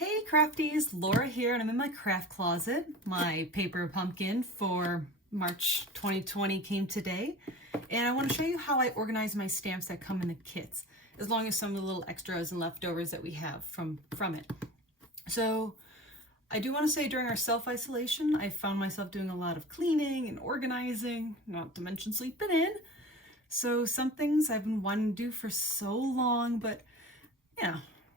Hey crafties, Laura here, and I'm in my craft closet. My paper pumpkin for March 2020 came today, and I want to show you how I organize my stamps that come in the kits, as long as some of the little extras and leftovers that we have from it. So I do want to say during our self-isolation, I found myself doing a lot of cleaning and organizing, not to mention sleeping in. So some things I've been wanting to do for so long, but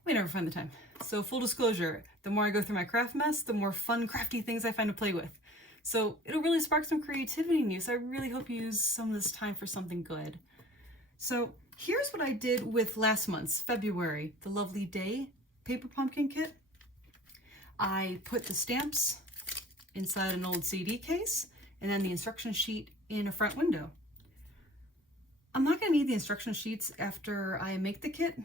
we never find the time. So full disclosure, the more I go through my craft mess, the more fun crafty things I find to play with. So it'll really spark some creativity in you. So I really hope you use some of this time for something good. So here's what I did with last month's February, the Lovely Day paper pumpkin kit. I put the stamps inside an old CD case and then the instruction sheet in a front window. I'm not going to need the instruction sheets after I make the kit,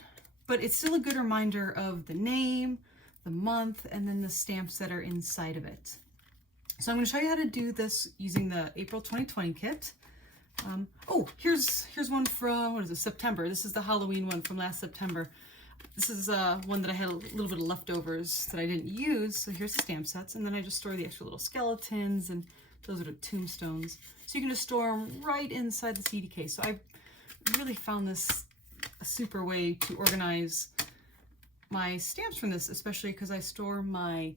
but it's still a good reminder of the name, the month, and then the stamps that are inside of it. So I'm going to show you how to do this using the April 2020 kit. Here's one from, September. This is the Halloween one from last September. This is one that I had a little bit of leftovers that I didn't use. So here's the stamp sets, and then I just store the extra little skeletons, and those are the tombstones. So you can just store them right inside the CD case. So I really found this a super way to organize my stamps from this, especially because I store my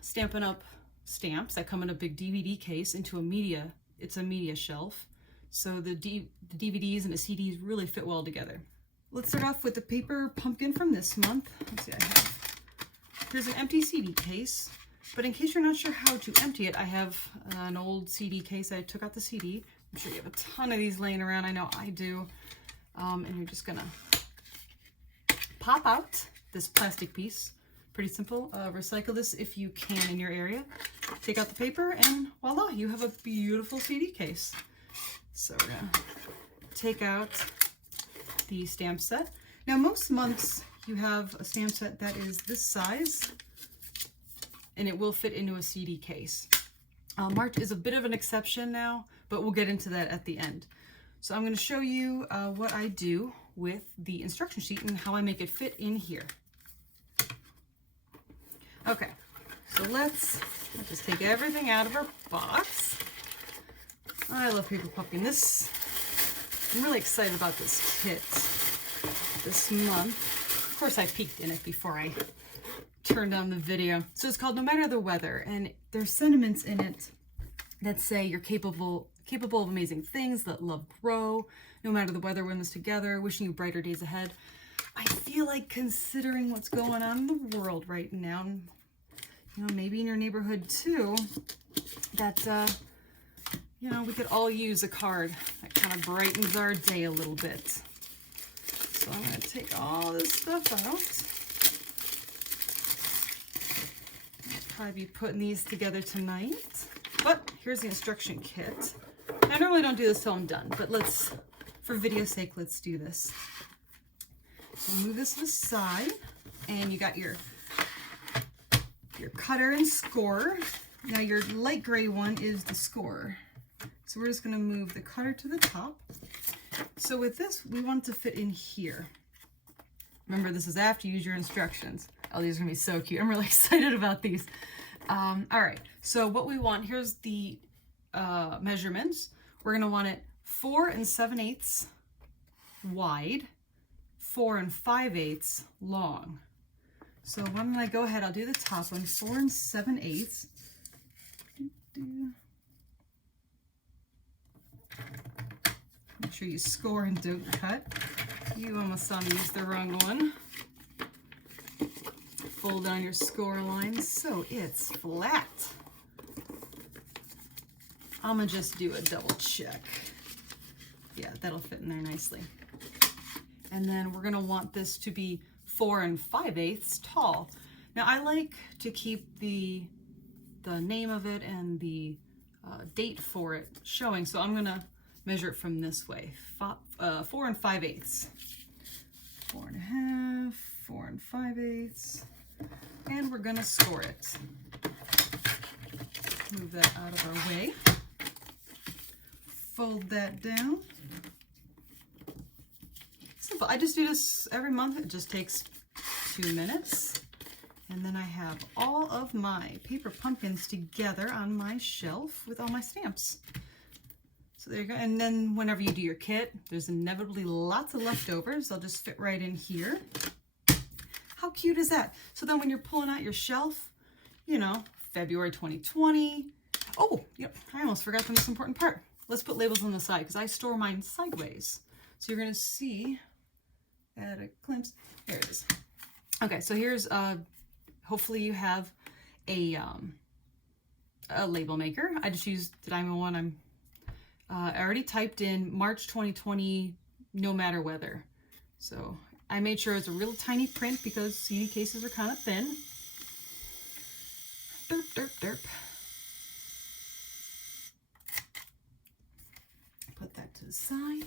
Stampin' Up! Stamps that come in a big DVD case into a media shelf. So the DVDs and the CDs really fit well together. Let's start off with the paper pumpkin from this month. Let's see, here's an empty CD case, but in case you're not sure how to empty it, I have an old CD case. I took out the CD. I'm sure you have a ton of these laying around. I know I do. And you're just gonna pop out this plastic piece. Pretty simple. Recycle this if you can in your area. Take out the paper and voila, you have a beautiful CD case. So we're gonna take out the stamp set. Now most months you have a stamp set that is this size and it will fit into a CD case. March is a bit of an exception now, but we'll get into that at the end. So I'm going to show you what I do with the instruction sheet and how I make it fit in here. Okay, so let's just take everything out of our box. I love paper pumpkin. I'm really excited about this kit this month. Of course, I peeked in it before I turned on the video. So it's called No Matter the Weather, and there's sentiments in it that say you're capable of amazing things, let love grow, no matter the weather, win this together, wishing you brighter days ahead. I feel like, considering what's going on in the world right now, and, maybe in your neighborhood too, that, we could all use a card that kind of brightens our day a little bit. So I'm going to take all this stuff out. I'll probably be putting these together tonight. But here's the instruction kit. I normally don't do this till I'm done, but for video's sake, let's do this. So move this to the side, and you got your cutter and scorer. Now your light gray one is the scorer. So we're just gonna move the cutter to the top. So with this, we want it to fit in here. Remember, this is after you use your instructions. Oh, these are gonna be so cute. I'm really excited about these. All right, so what we want, here's the measurements. We're gonna want it 4 7/8 wide, 4 5/8 long. So why don't I go ahead, I'll do the top one, 4 7/8. Make sure you score and don't cut. You almost saw me use the wrong one. Fold down your score line so it's flat. I'm gonna just do a double check. Yeah, that'll fit in there nicely. And then we're gonna want this to be 4 5/8 tall. Now I like to keep the name of it and the date for it showing, so I'm gonna measure it from this way. 4 5/8. 4 1/2, 4 5/8. And we're gonna score it. Move that out of our way. Fold that down. Simple. I just do this every month. It just takes 2 minutes. And then I have all of my paper pumpkins together on my shelf with all my stamps. So there you go. And then whenever you do your kit, there's inevitably lots of leftovers. They'll just fit right in here. How cute is that? So then when you're pulling out your shelf, you know, February 2020. Oh, yep, I almost forgot the most important part. Let's put labels on the side because I store mine sideways. So you're going to see at a glimpse. There it is. Okay, so here's, hopefully you have a label maker. I just used the diamond one. I already typed in March 2020, no matter weather. So I made sure it's a real tiny print because CD cases are kind of thin. Derp, derp, derp. Put that to the side.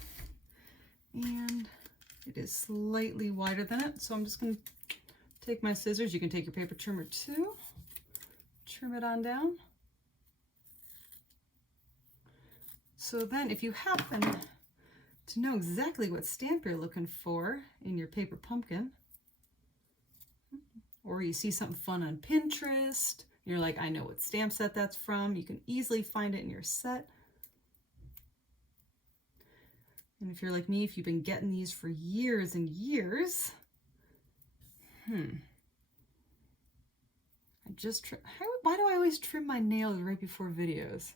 And it is slightly wider than it. So I'm just going to take my scissors. You can take your paper trimmer too. Trim it on down. So then if you happen to know exactly what stamp you're looking for in your paper pumpkin, or you see something fun on Pinterest, you're like, I know what stamp set that's from, you can easily find it in your set. And if you're like me, if you've been getting these for years and years, why do I always trim my nails right before videos?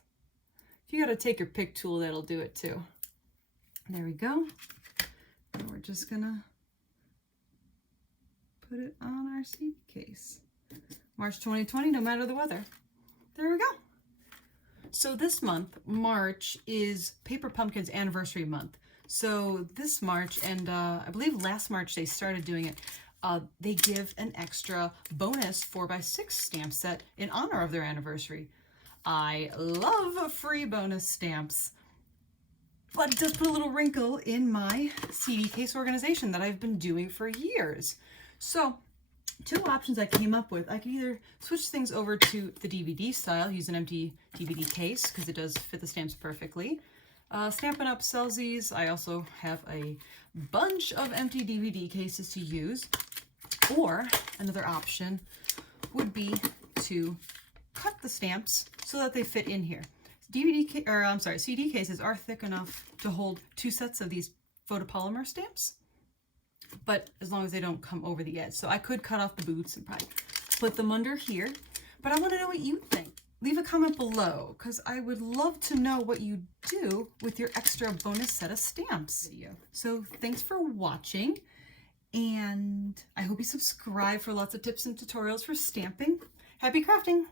If you gotta take your pick tool, that'll do it too. There we go. And we're just gonna put it on our CD case. March 2020, no matter the weather. There we go. So this month, March, is Paper Pumpkin's anniversary month. So this March, and I believe last March they started doing it, they give an extra bonus 4x6 stamp set in honor of their anniversary. I love free bonus stamps, but it does put a little wrinkle in my CD case organization that I've been doing for years. So two options I came up with. I could either switch things over to the DVD style, use an empty DVD case because it does fit the stamps perfectly. Stampin' Up! Sells these. I also have a bunch of empty DVD cases to use. Or another option would be to cut the stamps so that they fit in here. CD cases are thick enough to hold 2 sets of these photopolymer stamps, but as long as they don't come over the edge. So I could cut off the boots and probably put them under here, but I want to know what you think. Leave a comment below because I would love to know what you do with your extra bonus set of stamps. So thanks for watching, and I hope you subscribe for lots of tips and tutorials for stamping. Happy crafting!